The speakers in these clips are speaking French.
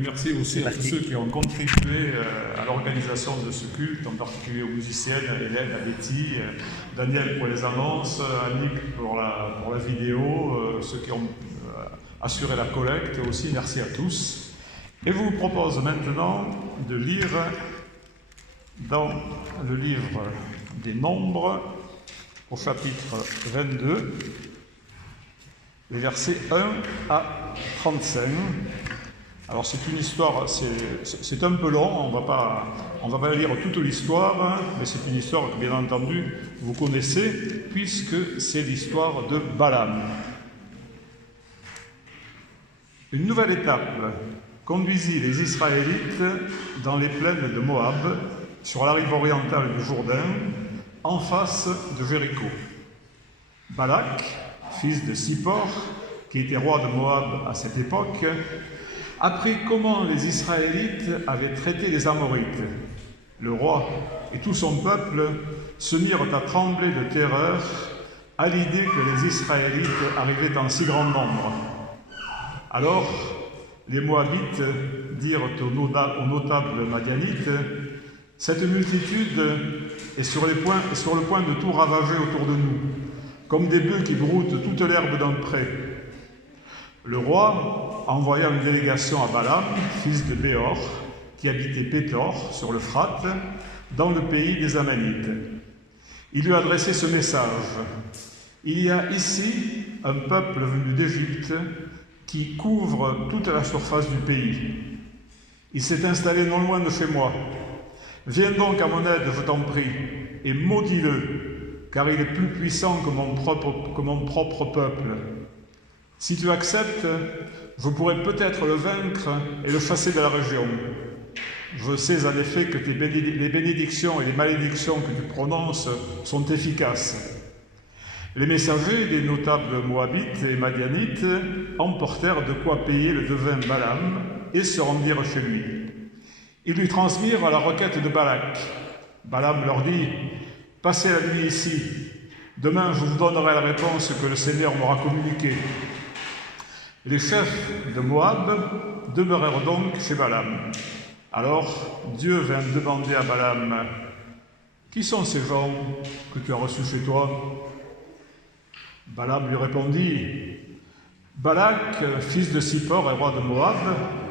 Merci aussi à tous ceux qui ont contribué à l'organisation de ce culte, en particulier aux musiciennes, à Hélène, à Betty, Daniel pour les annonces, Annick pour la vidéo, ceux qui ont assuré la collecte aussi, merci à tous. Et je vous propose maintenant de lire dans le livre des Nombres, au chapitre 22, les versets 1 à 35. Alors c'est une histoire, c'est un peu long, on va pas lire toute l'histoire, mais c'est une histoire que bien entendu vous connaissez, puisque c'est l'histoire de Balaam. Une nouvelle étape conduisit les Israélites dans les plaines de Moab, sur la rive orientale du Jourdain, en face de Jéricho. Balak, fils de Sippor, qui était roi de Moab à cette époque, apprit comment les Israélites avaient traité les Amorites. Le roi et tout son peuple se mirent à trembler de terreur à l'idée que les Israélites arrivaient en si grand nombre. Alors, les Moabites dirent aux notables madianites : « Cette multitude est sur le point de tout ravager autour de nous, comme des bœufs qui broutent toute l'herbe d'un pré. » Le roi envoya une délégation à Balaam, fils de Béor, qui habitait Pétor, sur l'Euphrate, dans le pays des Ammonites. Il lui adressait ce message : « Il y a ici un peuple venu d'Égypte qui couvre toute la surface du pays. Il s'est installé non loin de chez moi. Viens donc à mon aide, je t'en prie, et maudis-le, car il est plus puissant que mon propre peuple. Si tu acceptes, je pourrai peut-être le vaincre et le chasser de la région. Je sais en effet que les bénédictions et les malédictions que tu prononces sont efficaces. » Les messagers des notables moabites et madianites emportèrent de quoi payer le devin Balaam et se rendirent chez lui. Ils lui transmirent la requête de Balak. Balaam leur dit : « Passez la nuit ici. Demain, je vous donnerai la réponse que le Seigneur m'aura communiquée. » Les chefs de Moab demeurèrent donc chez Balaam. Alors Dieu vint demander à Balaam : « Qui sont ces gens que tu as reçus chez toi ?» Balaam lui répondit : « Balak, fils de Sippor et roi de Moab,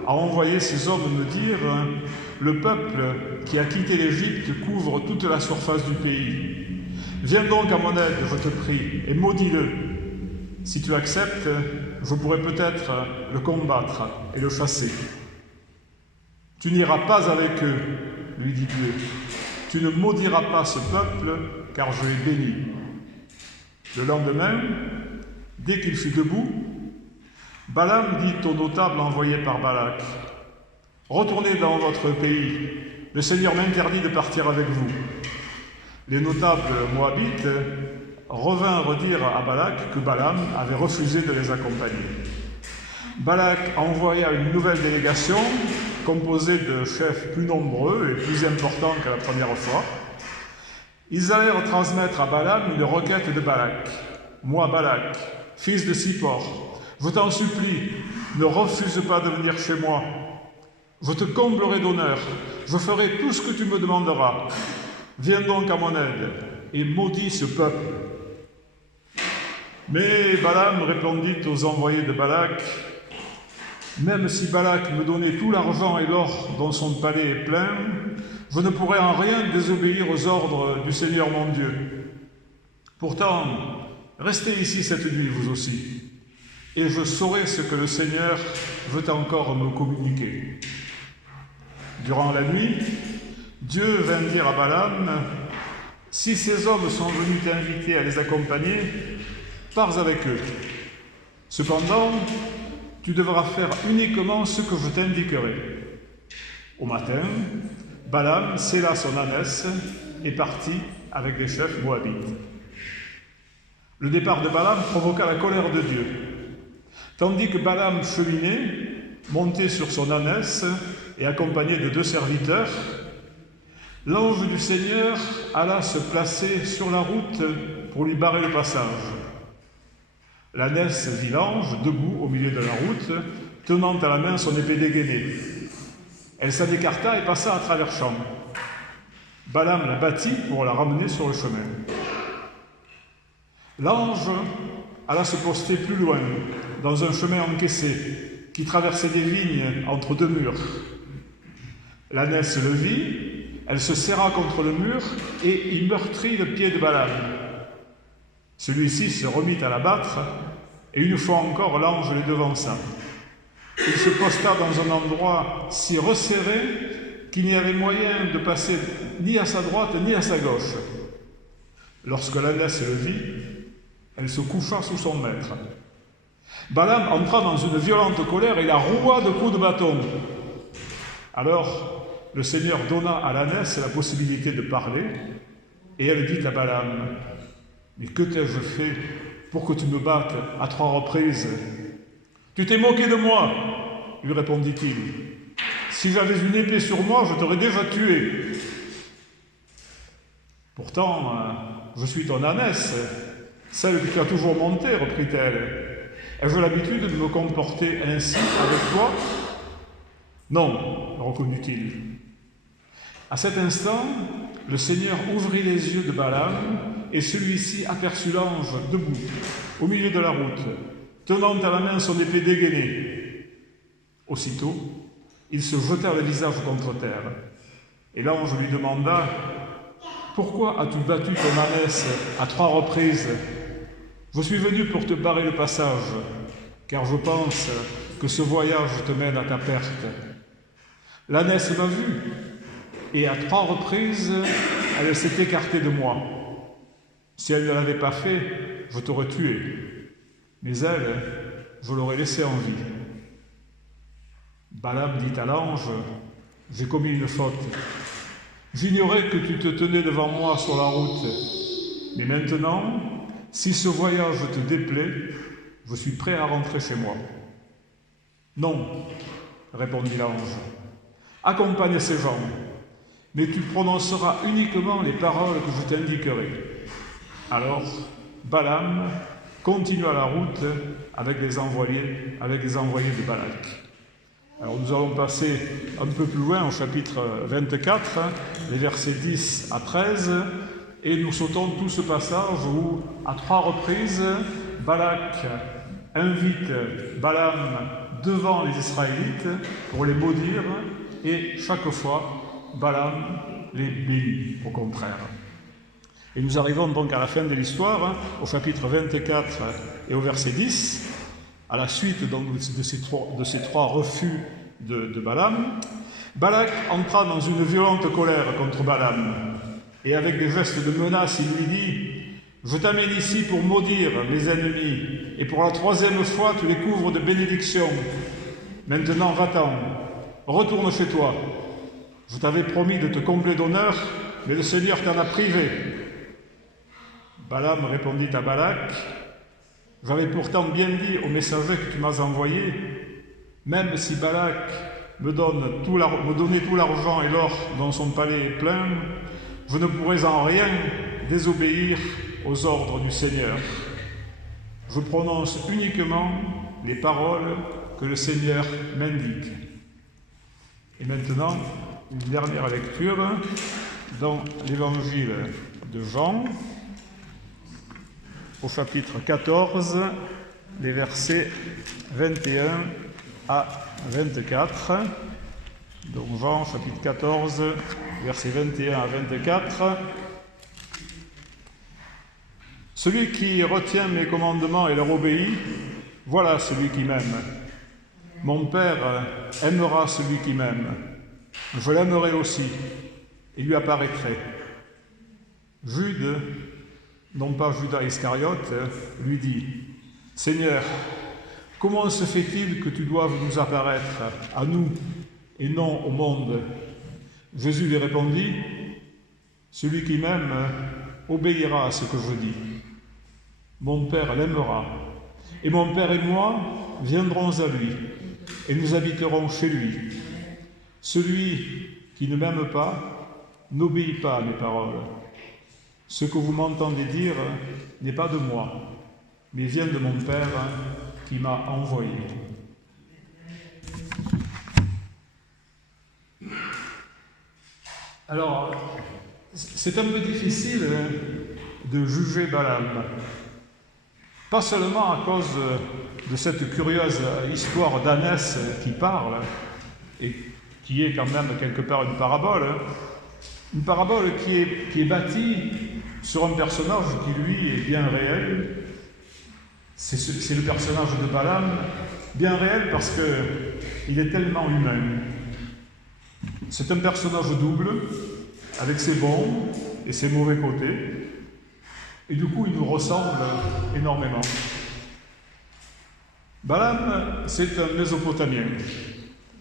a envoyé ces hommes me dire : Le peuple qui a quitté l'Égypte couvre toute la surface du pays. Viens donc à mon aide, je te prie, et maudis-le. Si tu acceptes, je pourrai peut-être le combattre et le chasser. » « Tu n'iras pas avec eux, lui dit Dieu. Tu ne maudiras pas ce peuple, car je l'ai béni. Le lendemain, dès qu'il fut debout, Balaam dit aux notables envoyés par Balak : « Retournez dans votre pays, le Seigneur m'interdit de partir avec vous. » Les notables moabites revinrent dire à Balak que Balaam avait refusé de les accompagner. Balak envoya une nouvelle délégation composée de chefs plus nombreux et plus importants que la première fois. Ils allèrent transmettre à Balaam une requête de Balak. « Moi, Balak, fils de Sippor, je t'en supplie, ne refuse pas de venir chez moi. Je te comblerai d'honneur, je ferai tout ce que tu me demanderas. Viens donc à mon aide et maudis ce peuple. » Mais Balaam répondit aux envoyés de Balak : « Même si Balak me donnait tout l'argent et l'or dont son palais est plein, je ne pourrais en rien désobéir aux ordres du Seigneur mon Dieu. Pourtant, restez ici cette nuit, vous aussi, et je saurai ce que le Seigneur veut encore me communiquer. » Durant la nuit, Dieu vint dire à Balaam : « Si ces hommes sont venus t'inviter à les accompagner, pars avec eux. Cependant, tu devras faire uniquement ce que je t'indiquerai. » Au matin, Balaam sella son ânesse et partit avec les chefs moabites. Le départ de Balaam provoqua la colère de Dieu. Tandis que Balaam cheminait, monté sur son ânesse et accompagné de 2 serviteurs, l'ange du Seigneur alla se placer sur la route pour lui barrer le passage. L'ânesse vit l'ange debout au milieu de la route, tenant à la main son épée dégainée. Elle s'en écarta et passa à travers champs. Balaam la battit pour la ramener sur le chemin. L'ange alla se poster plus loin, dans un chemin encaissé, qui traversait des vignes entre deux murs. L'ânesse le vit, elle se serra contre le mur et y meurtrit le pied de Balaam. Celui-ci se remit à l'abattre, et une fois encore l'ange les devança. Il se posta dans un endroit si resserré qu'il n'y avait moyen de passer ni à sa droite ni à sa gauche. Lorsque l'ânesse le vit, elle se coucha sous son maître. Balaam entra dans une violente colère et la roua de coups de bâton. Alors, le Seigneur donna à l'ânesse la possibilité de parler, et elle dit à Balaam, « Mais que t'ai-je fait pour que tu me battes à 3 reprises ?»« Tu t'es moqué de moi, lui répondit-il. « Si j'avais une épée sur moi, je t'aurais déjà tué. »« Pourtant, je suis ton ânesse, celle que tu as toujours montée, reprit-elle. Ai-je l'habitude de me comporter ainsi avec toi ? » « Non, reconnut-il. À cet instant, le Seigneur ouvrit les yeux de Balaam, et celui-ci aperçut l'ange debout, au milieu de la route, tenant à la main son épée dégainée. Aussitôt, il se jeta le visage contre terre, et l'ange lui demanda « Pourquoi as-tu battu ton ânesse à 3 reprises ? Je suis venu pour te barrer le passage, car je pense que ce voyage te mène à ta perte. » L'ânesse m'a vu, et à 3 reprises, elle s'est écartée de moi. Si elle ne l'avait pas fait, je t'aurais tué. Mais elle, je l'aurais laissée en vie. Balaam dit à l'ange, « J'ai commis une faute. J'ignorais que tu te tenais devant moi sur la route. Mais maintenant, si ce voyage te déplaît, je suis prêt à rentrer chez moi. » « Non, répondit l'ange. Accompagne ces gens, mais tu prononceras uniquement les paroles que je t'indiquerai. Alors, Balaam continua la route avec les envoyés de Balak. Alors nous allons passer un peu plus loin au chapitre 24, les versets 10 à 13, et nous sautons tout ce passage où, à 3 reprises, Balak invite Balaam devant les Israélites pour les maudire, et chaque fois, Balaam les bénit, au contraire. Et nous arrivons donc à la fin de l'histoire, au chapitre 24 et au verset 10, à la suite donc de ces trois refus de Balaam. Balak entra dans une violente colère contre Balaam, et avec des gestes de menace, il lui dit « Je t'amène ici pour maudire mes ennemis, et pour la 3e fois, tu les couvres de bénédictions. Maintenant, va-t'en. Retourne chez toi. Je t'avais promis de te combler d'honneur, mais le Seigneur t'en a privé. » Balaam répondit à Balak, « J'avais pourtant bien dit au messager que tu m'as envoyé, même si Balak me donnait tout l'argent et l'or dont son palais est plein, je ne pourrais en rien désobéir aux ordres du Seigneur. Je prononce uniquement les paroles que le Seigneur m'indique. » Et maintenant, une dernière lecture dans l'évangile de Jean, au chapitre 14, les versets 21 à 24. Donc Jean, chapitre 14, versets 21 à 24. « Celui qui retient mes commandements et leur obéit, voilà celui qui m'aime. Mon Père aimera celui qui m'aime. Je l'aimerai aussi et lui apparaîtrai. » Jude, non pas Judas Iscariote, lui dit « Seigneur, comment se fait-il que tu doives nous apparaître à nous et non au monde ?» Jésus lui répondit « Celui qui m'aime obéira à ce que je dis. Mon Père l'aimera, et mon Père et moi viendrons à lui, et nous habiterons chez lui. Celui qui ne m'aime pas n'obéit pas à mes paroles. Ce que vous m'entendez dire n'est pas de moi, mais vient de mon Père qui m'a envoyé. » Alors, c'est un peu difficile de juger Balaam. Pas seulement à cause de cette curieuse histoire d'ânesse qui parle, et qui est quand même quelque part une parabole qui est bâtie sur un personnage qui, lui, est bien réel. C'est le personnage de Balaam, bien réel parce qu'il est tellement humain. C'est un personnage double, avec ses bons et ses mauvais côtés, et du coup il nous ressemble énormément. Balaam, c'est un Mésopotamien.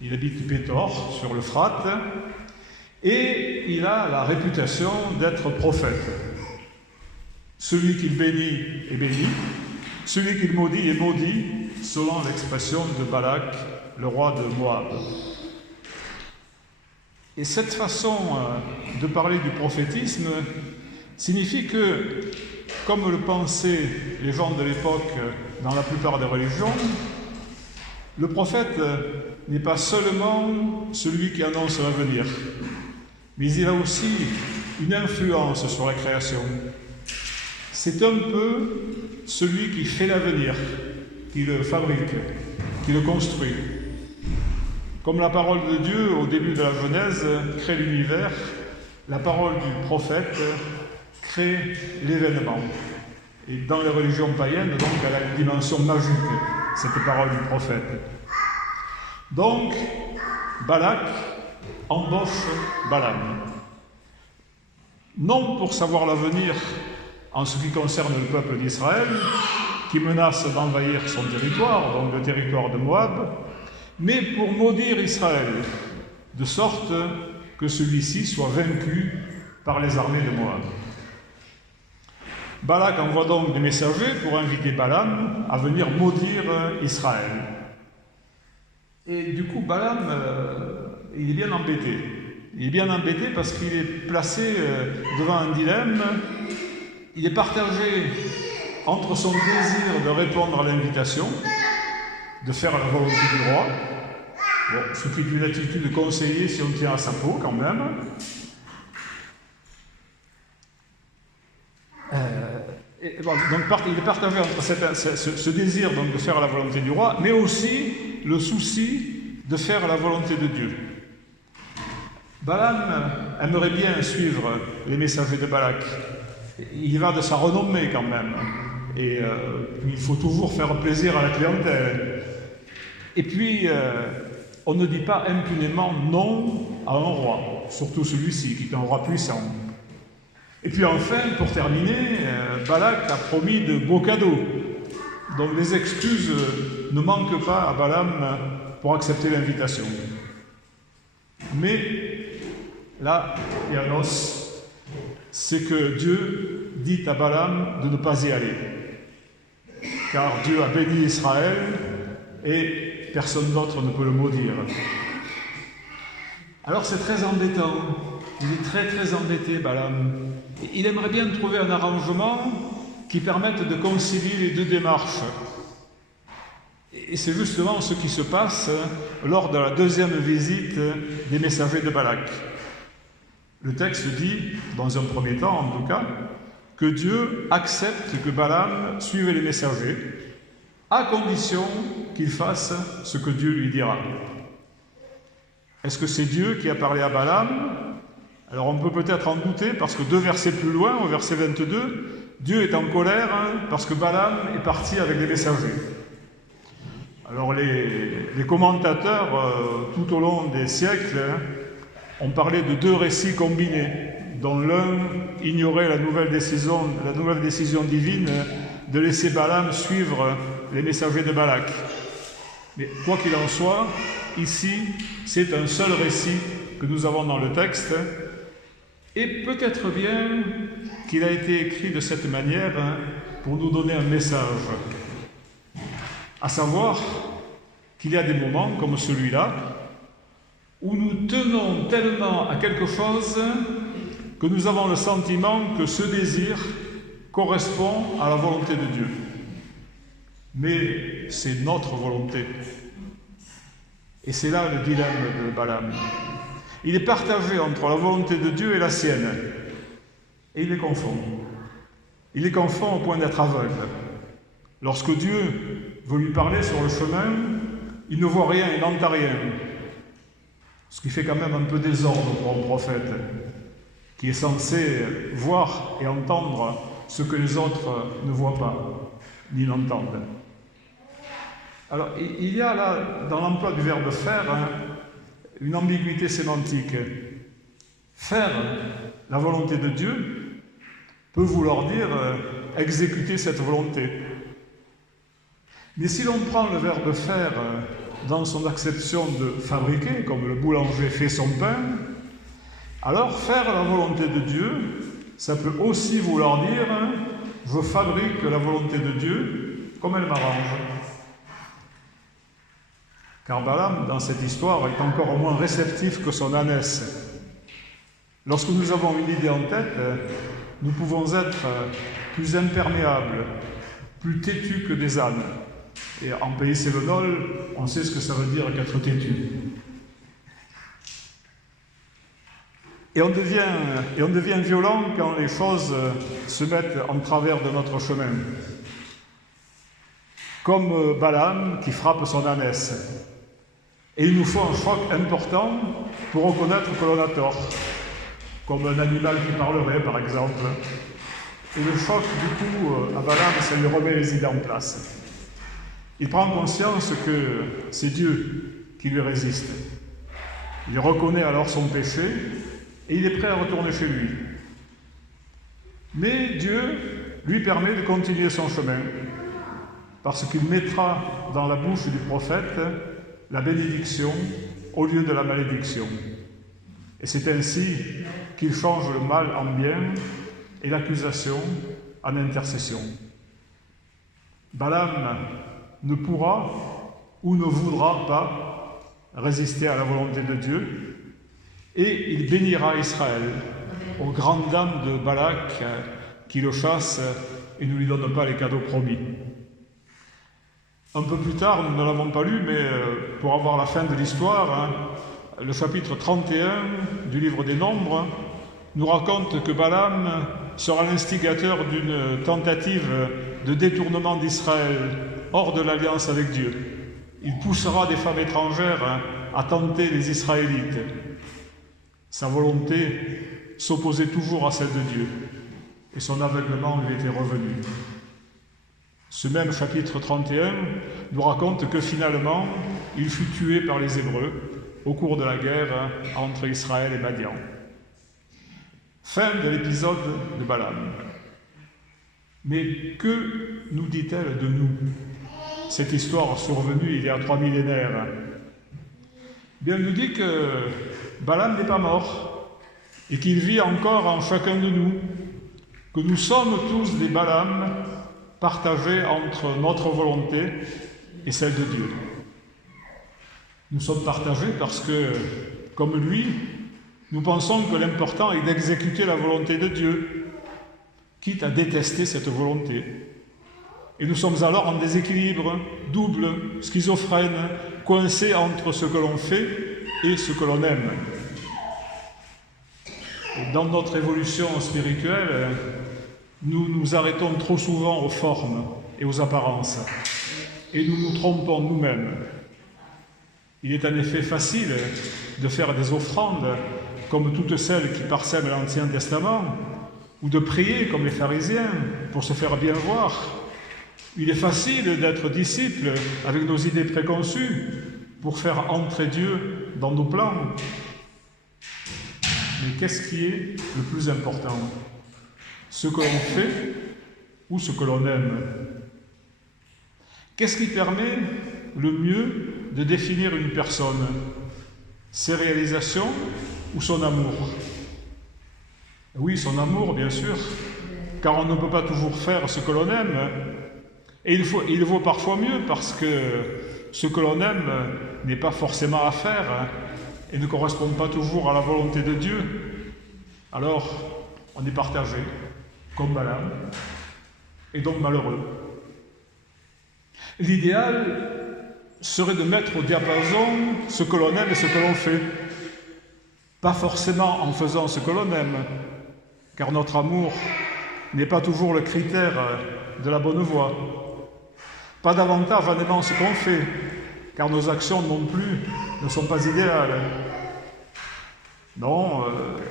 Il habite Pétor, sur l'Euphrate, et il a la réputation d'être prophète. Celui qu'il bénit est béni, celui qu'il maudit est maudit, selon l'expression de Balak, le roi de Moab. Et cette façon de parler du prophétisme signifie que, comme le pensaient les gens de l'époque dans la plupart des religions, le prophète n'est pas seulement celui qui annonce l'avenir, mais il a aussi une influence sur la création. C'est un peu celui qui fait l'avenir, qui le fabrique, qui le construit. Comme la parole de Dieu, au début de la Genèse, crée l'univers, la parole du prophète crée l'événement. Et dans les religions païennes, donc, elle a une dimension magique, cette parole du prophète. Donc, Balak embauche Balaam. Non pour savoir l'avenir en ce qui concerne le peuple d'Israël, qui menace d'envahir son territoire, donc le territoire de Moab, mais pour maudire Israël, de sorte que celui-ci soit vaincu par les armées de Moab. Balak envoie donc des messagers pour inviter Balaam à venir maudire Israël. Et du coup, Balaam, il est bien embêté. Il est bien embêté parce qu'il est placé devant un dilemme. Il est partagé entre son désir de répondre à l'invitation, de faire la volonté du roi, ce qui est une attitude de conseiller si on tient à sa peau quand même, donc il est partagé entre ce désir donc, de faire la volonté du roi, mais aussi le souci de faire la volonté de Dieu. Balaam aimerait bien suivre les messagers de Balak. Il y va de sa renommée quand même. Et il faut toujours faire plaisir à la clientèle. Et puis, on ne dit pas impunément non à un roi, surtout celui-ci, qui est un roi puissant. Et puis enfin, pour terminer, Balak a promis de beaux cadeaux. Donc les excuses ne manquent pas à Balaam pour accepter l'invitation. Mais là, il y a l'os, c'est que Dieu dit à Balaam de ne pas y aller. Car Dieu a béni Israël et personne d'autre ne peut le maudire. Alors c'est très embêtant. Il est très très embêté, Balaam. Il aimerait bien trouver un arrangement qui permette de concilier les deux démarches. Et c'est justement ce qui se passe lors de la deuxième visite des messagers de Balak. Le texte dit, dans un premier temps en tout cas, que Dieu accepte que Balaam suive les messagers, à condition qu'il fasse ce que Dieu lui dira. Est-ce que c'est Dieu qui a parlé à Balaam ? Alors on peut peut-être en douter, parce que 2 versets plus loin, au verset 22, Dieu est en colère parce que Balaam est parti avec des messagers. Alors les commentateurs, tout au long des siècles, ont parlé de 2 récits combinés, dont l'un ignorait la nouvelle décision divine de laisser Balaam suivre les messagers de Balak. Mais quoi qu'il en soit, ici, c'est un seul récit que nous avons dans le texte, et peut-être bien qu'il a été écrit de cette manière pour nous donner un message, à savoir qu'il y a des moments comme celui-là où nous tenons tellement à quelque chose que nous avons le sentiment que ce désir correspond à la volonté de Dieu. Mais c'est notre volonté. Et c'est là le dilemme de Balaam. Il est partagé entre la volonté de Dieu et la sienne. Et il les confond. Il les confond au point d'être aveugle. Lorsque Dieu veut lui parler sur le chemin, il ne voit rien, il n'entend rien. Ce qui fait quand même un peu désordre pour un prophète, qui est censé voir et entendre ce que les autres ne voient pas, ni n'entendent. Alors, il y a là, dans l'emploi du verbe « faire », une ambiguïté sémantique. Faire la volonté de Dieu peut vouloir dire exécuter cette volonté. Mais si l'on prend le verbe « faire » dans son acception de fabriquer, comme le boulanger fait son pain, alors faire la volonté de Dieu, ça peut aussi vouloir dire « je fabrique la volonté de Dieu comme elle m'arrange ». Car Balaam, dans cette histoire, est encore moins réceptif que son ânesse. Lorsque nous avons une idée en tête, nous pouvons être plus imperméables, plus têtus que des ânes. Et en pays sévenol, on sait ce que ça veut dire qu'être têtu. Et on devient violent quand les choses se mettent en travers de notre chemin. Comme Balaam qui frappe son ânesse. Et il nous faut un choc important pour reconnaître que l'on a tort, comme un animal qui parlerait, par exemple. Et le choc, du coup, à Balaam, ça lui remet les idées en place. Il prend conscience que c'est Dieu qui lui résiste. Il reconnaît alors son péché et il est prêt à retourner chez lui. Mais Dieu lui permet de continuer son chemin, parce qu'il mettra dans la bouche du prophète la bénédiction au lieu de la malédiction. Et c'est ainsi qu'il change le mal en bien et l'accusation en intercession. Balaam ne pourra ou ne voudra pas résister à la volonté de Dieu et il bénira Israël aux grandes dames de Balak qui le chassent et ne lui donnent pas les cadeaux promis. Un peu plus tard, nous ne l'avons pas lu, mais pour avoir la fin de l'histoire, le chapitre 31 du livre des Nombres nous raconte que Balaam sera l'instigateur d'une tentative de détournement d'Israël hors de l'alliance avec Dieu. Il poussera des femmes étrangères à tenter les Israélites. Sa volonté s'opposait toujours à celle de Dieu, et son aveuglement lui était revenu. Ce même chapitre 31 nous raconte que finalement, il fut tué par les Hébreux au cours de la guerre entre Israël et Madian. Fin de l'épisode de Balaam. Mais que nous dit-elle de nous, cette histoire survenue il y a 3 millénaires? Bien, elle nous dit que Balaam n'est pas mort et qu'il vit encore en chacun de nous, que nous sommes tous des Balaam partagés entre notre volonté et celle de Dieu. Nous sommes partagés parce que, comme lui, nous pensons que l'important est d'exécuter la volonté de Dieu, quitte à détester cette volonté. Et nous sommes alors en déséquilibre, double, schizophrène, coincés entre ce que l'on fait et ce que l'on aime. Et dans notre évolution spirituelle, nous nous arrêtons trop souvent aux formes et aux apparences, et nous nous trompons nous-mêmes. Il est en effet facile de faire des offrandes comme toutes celles qui parsèment l'Ancien Testament, ou de prier comme les pharisiens pour se faire bien voir. Il est facile d'être disciple avec nos idées préconçues pour faire entrer Dieu dans nos plans. Mais qu'est-ce qui est le plus important? Ce que l'on fait ou ce que l'on aime? Qu'est-ce qui permet le mieux de définir une personne? Ses réalisations ou son amour? Oui, son amour, bien sûr, car on ne peut pas toujours faire ce que l'on aime. Et il vaut parfois mieux parce que ce que l'on aime n'est pas forcément à faire et ne correspond pas toujours à la volonté de Dieu. Alors, on est partagé, comme Balaam, et donc malheureux. L'idéal serait de mettre au diapason ce que l'on aime et ce que l'on fait. Pas forcément en faisant ce que l'on aime, car notre amour n'est pas toujours le critère de la bonne voie. Pas davantage en aimant ce qu'on fait, car nos actions non plus ne sont pas idéales. Non,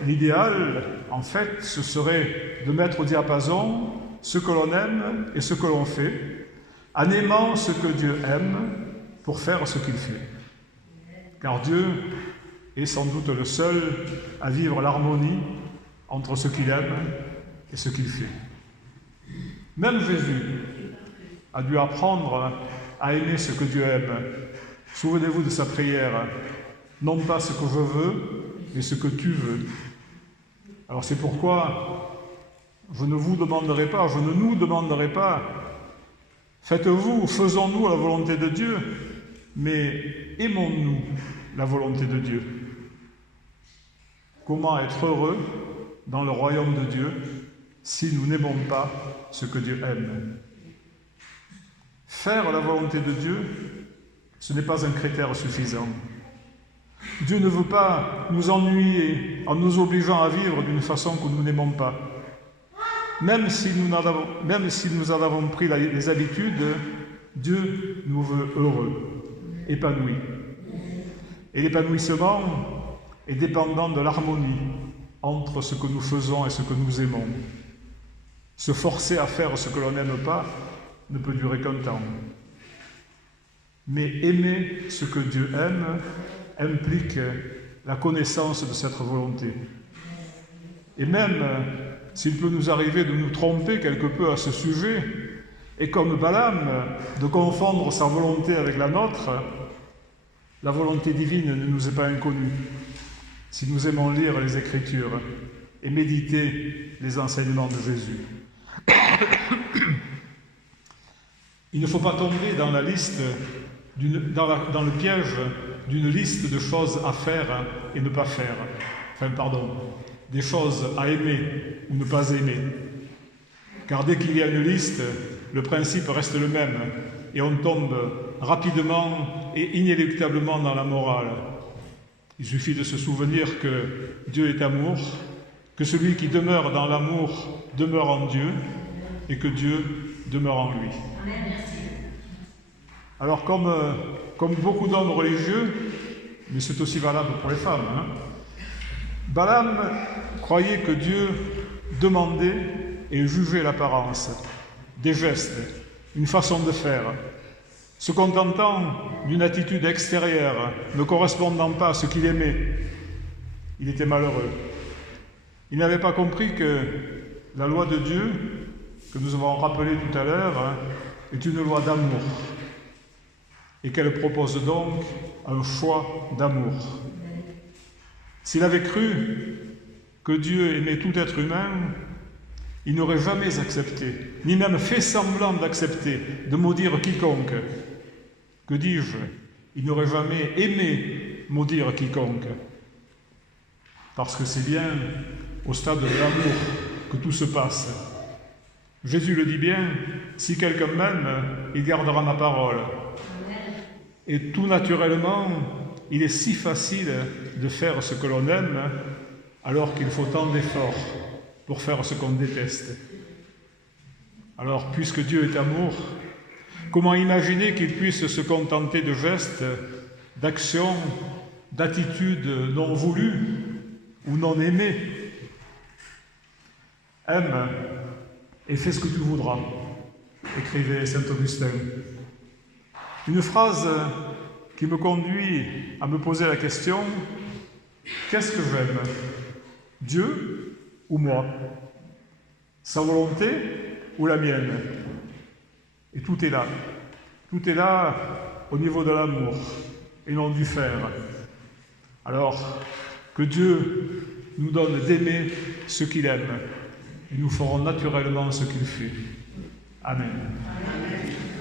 l'idéal, en fait, ce serait de mettre au diapason ce que l'on aime et ce que l'on fait, en aimant ce que Dieu aime pour faire ce qu'il fait. Car Dieu est sans doute le seul à vivre l'harmonie entre ce qu'il aime et ce qu'il fait. Même Jésus a dû apprendre à aimer ce que Dieu aime. Souvenez-vous de sa prière, non pas ce que je veux, mais ce que tu veux. Alors c'est pourquoi je ne vous demanderai pas, je ne nous demanderai pas, faites-vous, faisons-nous la volonté de Dieu, mais aimons-nous la volonté de Dieu. Comment être heureux dans le royaume de Dieu si nous n'aimons pas ce que Dieu aime? Faire la volonté de Dieu, ce n'est pas un critère suffisant. Dieu ne veut pas nous ennuyer en nous obligeant à vivre d'une façon que nous n'aimons pas. Même si nous en avons pris les habitudes, Dieu nous veut heureux, épanouis. Et l'épanouissement est dépendant de l'harmonie entre ce que nous faisons et ce que nous aimons. Se forcer à faire ce que l'on n'aime pas ne peut durer qu'un temps. Mais aimer ce que Dieu aime implique la connaissance de cette volonté. Et même s'il peut nous arriver de nous tromper quelque peu à ce sujet, et comme Balaam, de confondre sa volonté avec la nôtre, la volonté divine ne nous est pas inconnue, si nous aimons lire les Écritures et méditer les enseignements de Jésus. Il ne faut pas tomber dans la liste, dans le piège d'une liste de choses à faire et ne pas faire. Des choses à aimer ou ne pas aimer. Car dès qu'il y a une liste, le principe reste le même et on tombe rapidement et inéluctablement dans la morale. Il suffit de se souvenir que Dieu est amour, que celui qui demeure dans l'amour demeure en Dieu et que Dieu demeure en lui. Alors comme beaucoup d'hommes religieux, mais c'est aussi valable pour les femmes, Balaam croyait que Dieu demandait et jugeait l'apparence, des gestes, une façon de faire, se contentant d'une attitude extérieure, ne correspondant pas à ce qu'il aimait. Il était malheureux. Il n'avait pas compris que la loi de Dieu, que nous avons rappelée tout à l'heure, est une loi d'amour et qu'elle propose donc un choix d'amour. S'il avait cru que Dieu aimait tout être humain, il n'aurait jamais accepté, ni même fait semblant d'accepter, de maudire quiconque. Que dis-je? Il n'aurait jamais aimé maudire quiconque. Parce que c'est bien au stade de l'amour que tout se passe. Jésus le dit bien, si quelqu'un m'aime, il gardera ma parole. Et tout naturellement, il est si facile de faire ce que l'on aime, alors qu'il faut tant d'efforts pour faire ce qu'on déteste. Alors, puisque Dieu est amour, comment imaginer qu'il puisse se contenter de gestes, d'actions, d'attitudes non voulues ou non aimées? Aime et fais ce que tu voudras, écrivait saint Augustin. Une phrase qui me conduit à me poser la question: qu'est-ce que j'aime? Dieu ou moi? Sa volonté ou la mienne? Et tout est là. Tout est là au niveau de l'amour et non du faire. Alors, que Dieu nous donne d'aimer ce qu'il aime et nous ferons naturellement ce qu'il fait. Amen. Amen.